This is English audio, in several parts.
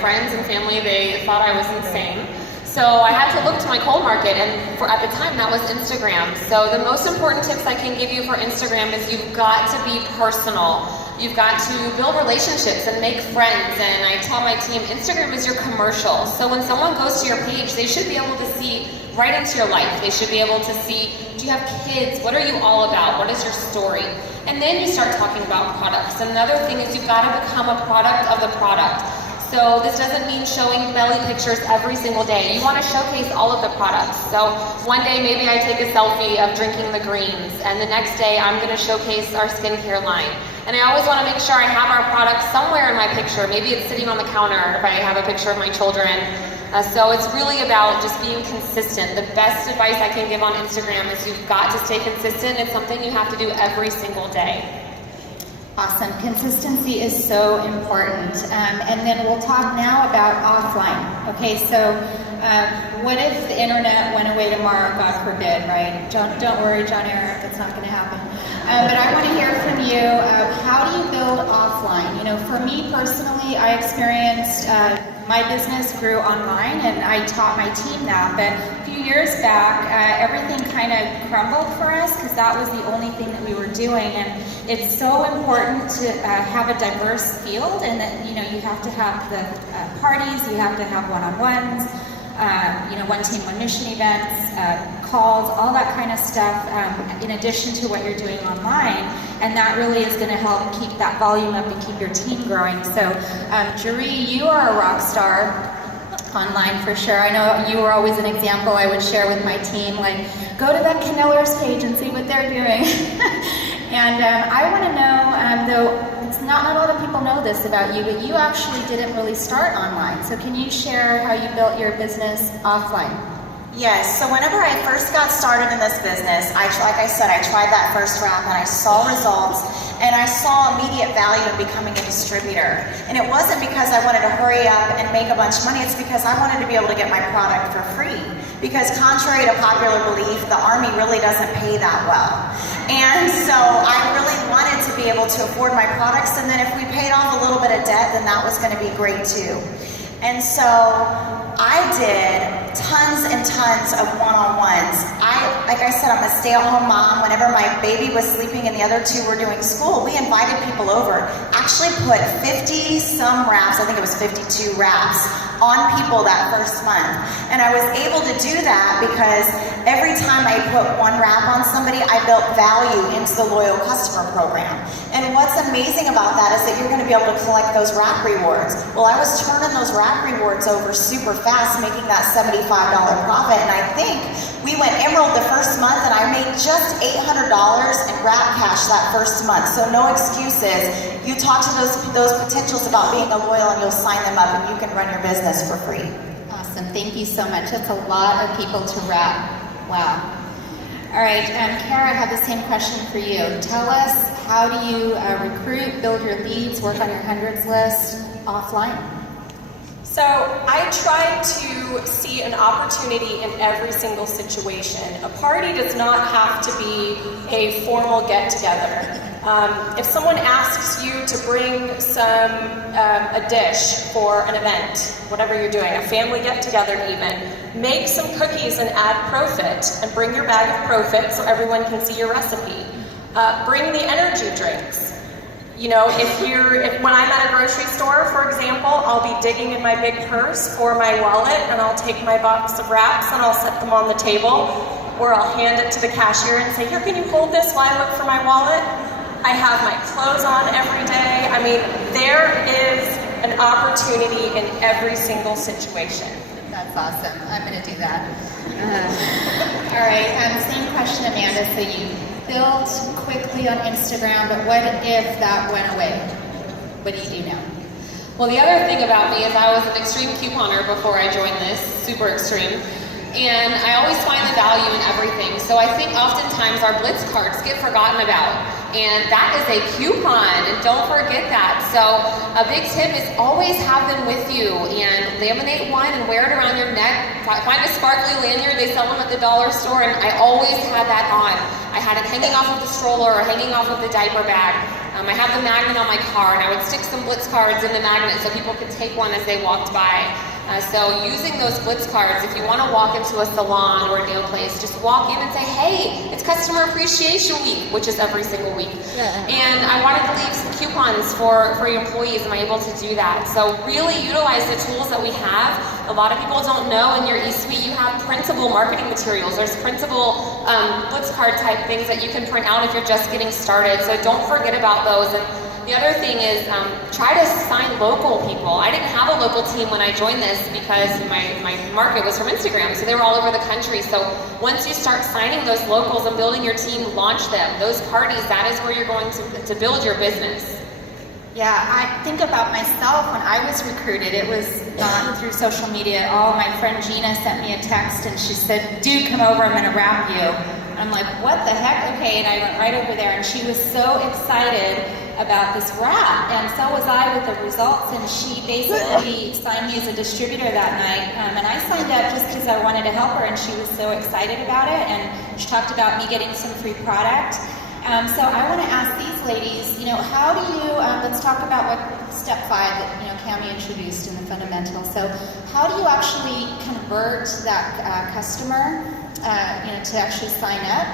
friends and family, they thought I was insane. So I had to look to my cold market, and at the time that was Instagram. So the most important tips I can give you for Instagram is you've got to be personal. You've got to build relationships and make friends, and I tell my team, Instagram is your commercial. So when someone goes to your page, they should be able to see right into your life. They should be able to see, do you have kids? What are you all about? What is your story? And then you start talking about products. Another thing is you've got to become a product of the product. So this doesn't mean showing belly pictures every single day. You want to showcase all of the products. So one day maybe I take a selfie of drinking the greens, and the next day I'm going to showcase our skincare line. And I always want to make sure I have our products somewhere in my picture. Maybe it's sitting on the counter if I have a picture of my children. So it's really about just being consistent. The best advice I can give on Instagram is you've got to stay consistent. It's something you have to do every single day. Awesome. Consistency is so important. And then we'll talk now about offline. Okay, so what if the internet went away tomorrow, God forbid, right? Don't worry, John Eric, that's not going to happen. But I want to hear from you, how do you build offline? You know, for me personally, I experienced my business grew online, and I taught my team that. But a few years back, everything kind of crumbled for us because that was the only thing that we were doing. And it's so important to have a diverse field, and that you have to have the parties, you have to have one-on-ones, one team, one mission events, calls, all that kind of stuff, in addition to what you're doing online. And that really is going to help keep that volume up and keep your team growing. So, Jeree, you are a rock star online for sure. I know you were always an example I would share with my team, like, go to that Canellers page and see what they're doing. And I want to know, though, not a lot of people know this about you, but you actually didn't really start online. So can you share how you built your business offline? Yes, so whenever I first got started in this business, like I said, I tried that first wrap and I saw results, and I saw immediate value in becoming a distributor. And it wasn't because I wanted to hurry up and make a bunch of money, it's because I wanted to be able to get my product for free. Because contrary to popular belief, the Army really doesn't pay that well. And so I really wanted to be able to afford my products, and then if we paid off a little bit of debt, then that was going to be great too. And so I did tons and tons of one-on-ones. Like I said, I'm a stay-at-home mom. Whenever my baby was sleeping and the other two were doing school, we invited people over. Actually put 50-some wraps, I think it was 52 wraps, on people that first month. And I was able to do that because every time I put one wrap on somebody, I built value into the loyal customer program. And what's amazing about that is that you're going to be able to collect those wrap rewards. Well, I was turning those wrap rewards over super fast, making that $75 profit. And I think we went Emerald the first month, and I made just $800 in wrap cash that first month. So no excuses. You talk to those potentials about being a loyal, and you'll sign them up, and you can run your business for free. Awesome. Thank you so much. That's a lot of people to wrap. Wow. All right, Kara, I have the same question for you. Tell us, how do you recruit, build your leads, work on your hundreds list offline? So I try to see an opportunity in every single situation. A party does not have to be a formal get-together. If someone asks you to bring a dish for an event, whatever you're doing, a family get-together even, make some cookies and add Profit, and bring your bag of Profit so everyone can see your recipe. Bring the energy drinks. You know, when I'm at a grocery store, for example, I'll be digging in my big purse for my wallet, and I'll take my box of wraps and I'll set them on the table, or I'll hand it to the cashier and say, here, can you hold this while I look for my wallet? I have my clothes on every day. I mean, there is an opportunity in every single situation. That's awesome. I'm going to do that. All right, same question, Amanda. So you built quickly on Instagram, but what if that went away? What do you do now? Well, the other thing about me is I was an extreme couponer before I joined this, super extreme. And I always find the value in everything. So I think oftentimes our Blitz cards get forgotten about. And that is a coupon, and don't forget that. So a big tip is always have them with you, and laminate one and wear it around your neck. Find a sparkly lanyard, they sell them at the dollar store, and I always had that on. I had it hanging off of the stroller or hanging off of the diaper bag. I have the magnet on my car, and I would stick some Blitz cards in the magnet so people could take one as they walked by. So using those Blitz cards, if you want to walk into a salon or a nail place, just walk in and say, hey, it's Customer Appreciation Week, which is every single week. And I wanted to leave some coupons for your employees. Am I able to do that? So really utilize the tools that we have. A lot of people don't know in your eSuite you have printable marketing materials. There's printable Blitz card type things that you can print out if you're just getting started. So don't forget about those. And the other thing is try to sign local people. I didn't have a local team when I joined this because my market was from Instagram, so they were all over the country. So once you start signing those locals and building your team, launch them. Those parties, that is where you're going to build your business. Yeah, I think about myself when I was recruited. It was not through social media at all. My friend Gina sent me a text and she said, dude, come over, I'm gonna wrap you. I'm like, what the heck? Okay, and I went right over there and she was so excited about this wrap, and so was I with the results, and she basically signed me as a distributor that night, and I signed up just because I wanted to help her, and she was so excited about it, and she talked about me getting some free product. So I want to ask these ladies, how do you, let's talk about what step 5 that, Cami introduced in the fundamentals. So how do you actually convert that customer, to actually sign up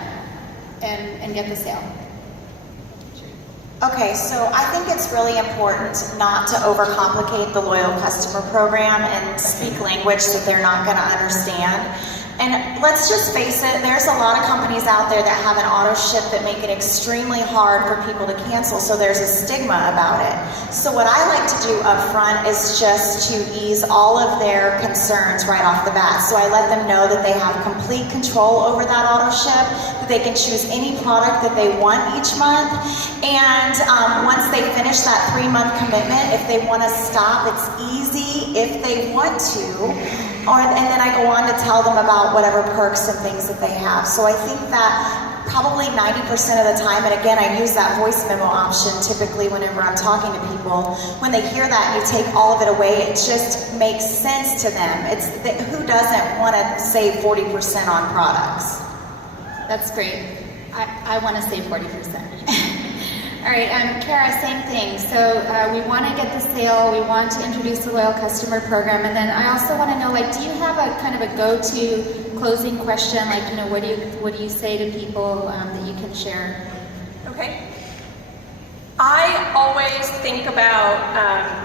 and get the sale? Okay, so I think it's really important not to overcomplicate the loyal customer program and speak language that they're not going to understand. And let's just face it, there's a lot of companies out there that have an auto ship that make it extremely hard for people to cancel, so there's a stigma about it. So what I like to do up front is just to ease all of their concerns right off the bat. So I let them know that they have complete control over that auto ship, that they can choose any product that they want each month, and once they finish that 3-month commitment, if they want to stop, it's easy if they want to. And then I go on to tell them about whatever perks and things that they have. So I think that probably 90% of the time, and again, I use that voice memo option typically whenever I'm talking to people, when they hear that and you take all of it away, it just makes sense to them. Who doesn't want to save 40% on products? That's great. I want to save 40%. All right, Kara, same thing. So we want to get the sale, we want to introduce the loyal customer program, and then I also want to know, do you have a kind of a go-to closing question? What do you say to people that you can share? Okay. I always think about,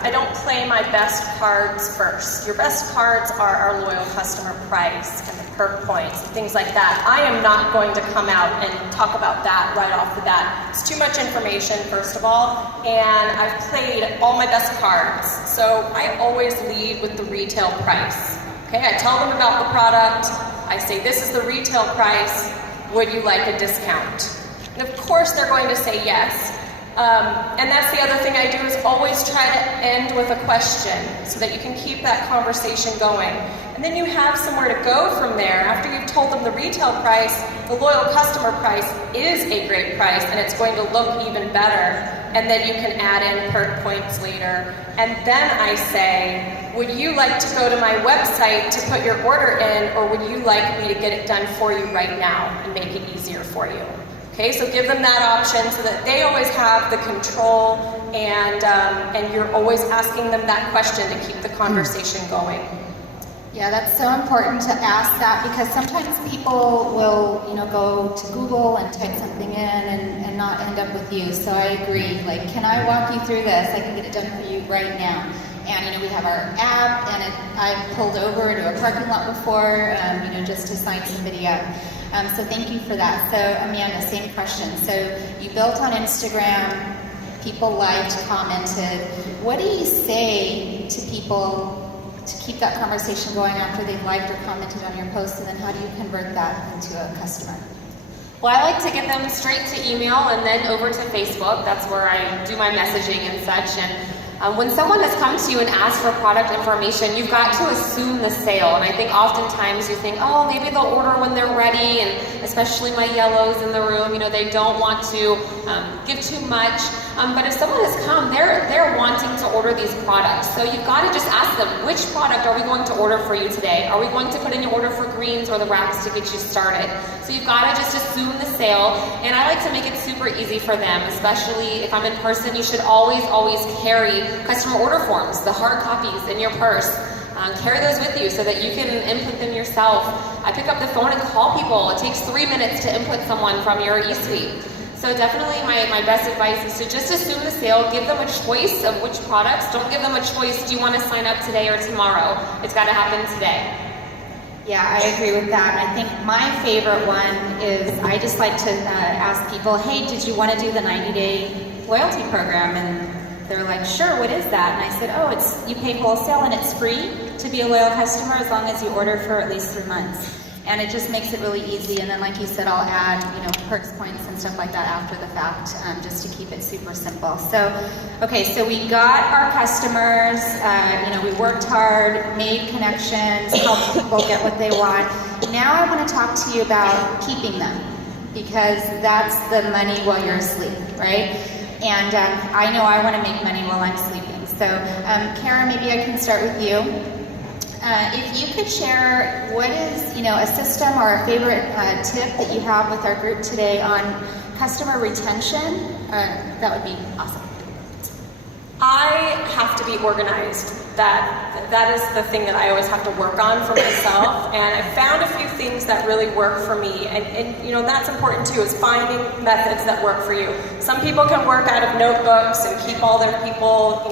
I don't play my best cards first. Your best cards are our loyal customer price and the perk points and things like that. I am not going to come out and talk about that right off the bat. It's too much information, first of all, and I've played all my best cards. So I always lead with the retail price. Okay, I tell them about the product. I say, this is the retail price. Would you like a discount? And of course, they're going to say yes. And that's the other thing I do, is always try to end with a question so that you can keep that conversation going. And then you have somewhere to go from there. After you've told them the retail price, the loyal customer price is a great price and it's going to look even better. And then you can add in perk points later. And then I say, would you like to go to my website to put your order in, or would you like me to get it done for you right now and make it easier for you? Okay, so give them that option so that they always have the control, and you're always asking them that question to keep the conversation going. Yeah, that's so important to ask that, because sometimes people will, go to Google and type something in and not end up with you. So I agree. Can I walk you through this? I can get it done for you right now. And we have our app, and I pulled over to a parking lot before, just to sign somebody up. So thank you for that. So Amanda, same question. So you built on Instagram, people liked, commented. What do you say to people to keep that conversation going after they've liked or commented on your post, and then how do you convert that into a customer? Well, I like to get them straight to email and then over to Facebook. That's where I do my messaging and such. And when someone has come to you and asked for product information, you've got to assume the sale. And I think oftentimes you think, oh, maybe they'll order when they're ready, and especially my yellows in the room, they don't want to give too much. But if someone has come, they're wanting to order these products. So you've got to just ask them, which product are we going to order for you today? Are we going to put in your order for greens or the wraps to get you started? So you've got to just assume the sale, and I like to make it super easy for them, especially if I'm in person. You should always carry customer order forms, the hard copies in your purse. Carry those with you so that you can input them yourself. I pick up the phone and call people. It takes 3 minutes to input someone from your eSuite. So definitely my best advice is to just assume the sale, give them a choice of which products. Don't give them a choice, do you want to sign up today or tomorrow? It's got to happen today. Yeah, I agree with that. And I think my favorite one is I just like to ask people, hey, did you want to do the 90-day loyalty program? And they're like, sure, what is that? And I said, oh, it's you pay wholesale and it's free to be a loyal customer as long as you order for at least 3 months. And it just makes it really easy. And then, like you said, I'll add, perks points and stuff like that after the fact, just to keep it super simple. So, okay, so we got our customers, we worked hard, made connections, helped people get what they want. Now I want to talk to you about keeping them, because that's the money while you're asleep, right? And I know I want to make money while I'm sleeping. So, Kara, maybe I can start with you. If you could share what is, a system or a favorite tip that you have with our group today on customer retention, that would be awesome. I have to be organized. That is the thing that I always have to work on for myself. And I found a few things that really work for me. And that's important too, is finding methods that work for you. Some people can work out of notebooks and keep all their people,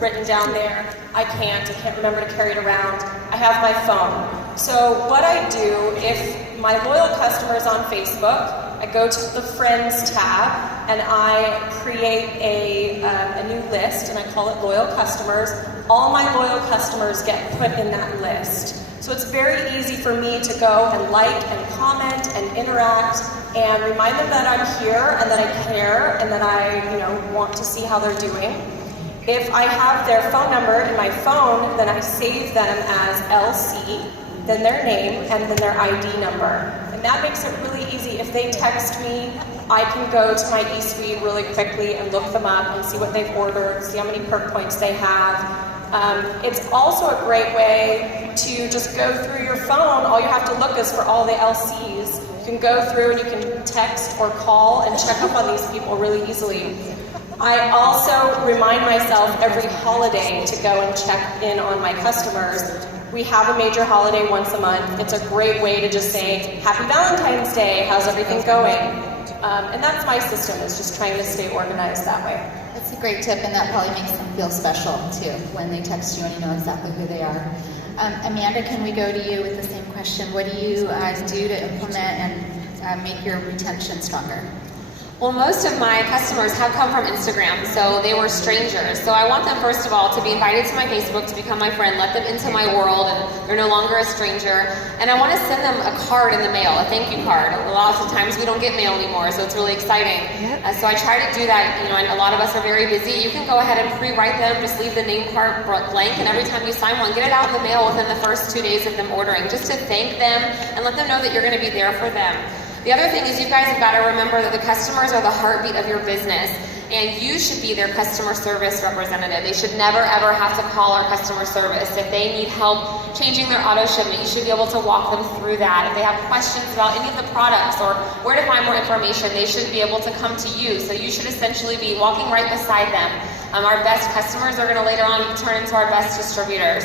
written down there. I can't remember to carry it around. I have my phone. So what I do, if my loyal customer's on Facebook, I go to the Friends tab and I create a new list, and I call it Loyal Customers. All my loyal customers get put in that list. So it's very easy for me to go and like and comment and interact and remind them that I'm here and that I care and that I want to see how they're doing. If I have their phone number in my phone, then I save them as LC, then their name, and then their ID number. And that makes it really easy. If they text me, I can go to my eSuite really quickly and look them up and see what they've ordered, see how many perk points they have. It's also a great way to just go through your phone. All you have to look is for all the LCs. You can go through and you can text or call and check up on these people really easily. I also remind myself every holiday to go and check in on my customers. We have a major holiday once a month. It's a great way to just say, Happy Valentine's Day, how's everything going? And that's my system, is just trying to stay organized that way. That's a great tip, and that probably makes them feel special too when they text you and you know exactly who they are. Amanda, can we go to you with the same question? What do you do to implement and make your retention stronger? Well, most of my customers have come from Instagram, so they were strangers. So I want them, first of all, to be invited to my Facebook, to become my friend, let them into my world, and they're no longer a stranger. And I want to send them a card in the mail, a thank you card. A lot of times we don't get mail anymore, so it's really exciting. So I try to do that, and a lot of us are very busy. You can go ahead and pre-write them, just leave the name part blank, and every time you sign one, get it out in the mail within the first 2 days of them ordering, just to thank them and let them know that you're going to be there for them. The other thing is, you guys have got to remember that the customers are the heartbeat of your business, and you should be their customer service representative. They should never ever have to call our customer service. If they need help changing their auto shipment, you should be able to walk them through that. If they have questions about any of the products or where to find more information, they should be able to come to you. So you should essentially be walking right beside them. Our best customers are going to later on turn into our best distributors.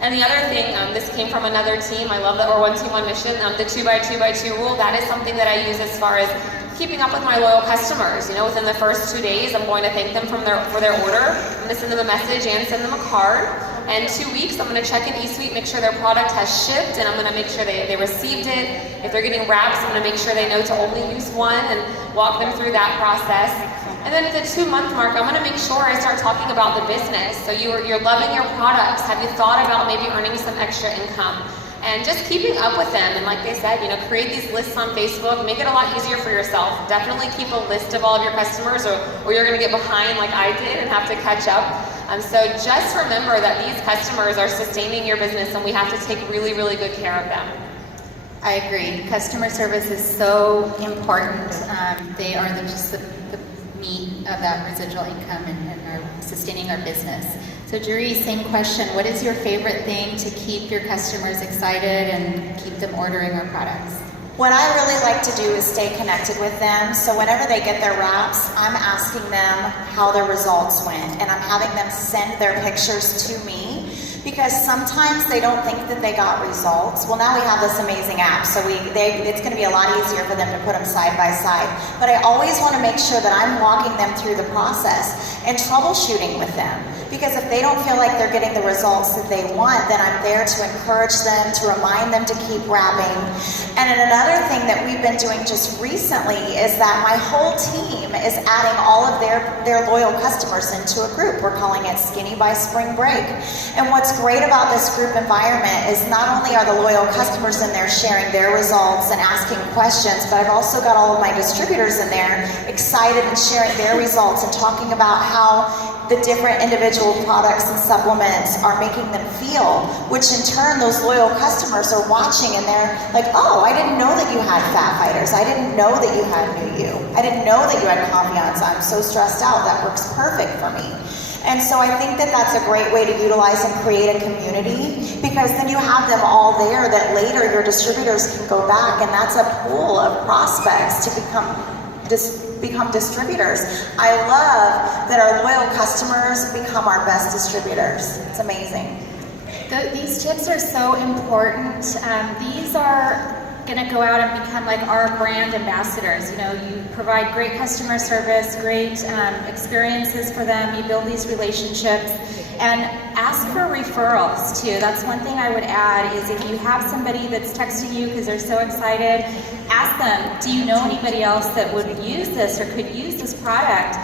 And the other thing, this came from another team. I love that we're one team, one mission. The 2x2x2 rule, that is something that I use as far as keeping up with my loyal customers. Within the first 2 days, I'm going to thank them for their order. I'm going to send them a message and send them a card. And 2 weeks, I'm going to check in eSuite, make sure their product has shipped, and I'm going to make sure they received it. If they're getting wraps, I'm going to make sure they know to only use one and walk them through that process. And then at the 2-month mark, I'm going to make sure I start talking about the business. So you're loving your products. Have you thought about maybe earning some extra income? And just keeping up with them. And like they said, create these lists on Facebook. Make it a lot easier for yourself. Definitely keep a list of all of your customers, or you're going to get behind like I did and have to catch up. So just remember that these customers are sustaining your business, and we have to take really, really good care of them. I agree. Customer service is so important. They are just the meet of that residual income and our sustaining our business. So Jury, same question. What is your favorite thing to keep your customers excited and keep them ordering our products? What I really like to do is stay connected with them. So whenever they get their wraps, I'm asking them how their results went, and I'm having them send their pictures to me, because sometimes they don't think that they got results. Well, now we have this amazing app, so it's going to be a lot easier for them to put them side by side. But I always want to make sure that I'm walking them through the process and troubleshooting with them. Because if they don't feel like they're getting the results that they want, then I'm there to encourage them, to remind them to keep wrapping. And another thing that we've been doing just recently is that my whole team is adding all of their loyal customers into a group. We're calling it Skinny by Spring Break. And what's great about this group environment is not only are the loyal customers in there sharing their results and asking questions, but I've also got all of my distributors in there excited and sharing their results and talking about how the different individual products and supplements are making them feel, which in turn those loyal customers are watching and they're like, oh, I didn't know that you had Fat Fighters. I didn't know that you had New You. I didn't know that you had Confiance. I'm so stressed out. That works perfect for me. And so I think that that's a great way to utilize and create a community, because then you have them all there that later your distributors can go back, and that's a pool of prospects to become distributors. I love that our loyal customers become our best distributors. It's amazing. These tips are so important. These are going to go out and become like our brand ambassadors. You know, you provide great customer service, great experiences for them. You build these relationships, and ask for referrals too. That's one thing I would add, is if you have somebody that's texting you because they're so excited, ask them, do you know anybody else that would use this or could use this product?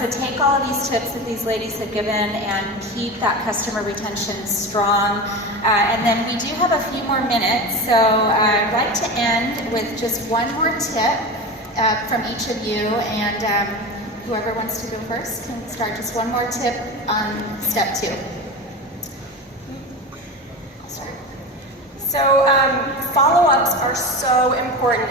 So take all of these tips that these ladies have given and keep that customer retention strong. And then we do have a few more minutes, so I'd like to end with just one more tip from each of you, and whoever wants to go first can start. Just one more tip on step 2. So follow-ups are so important.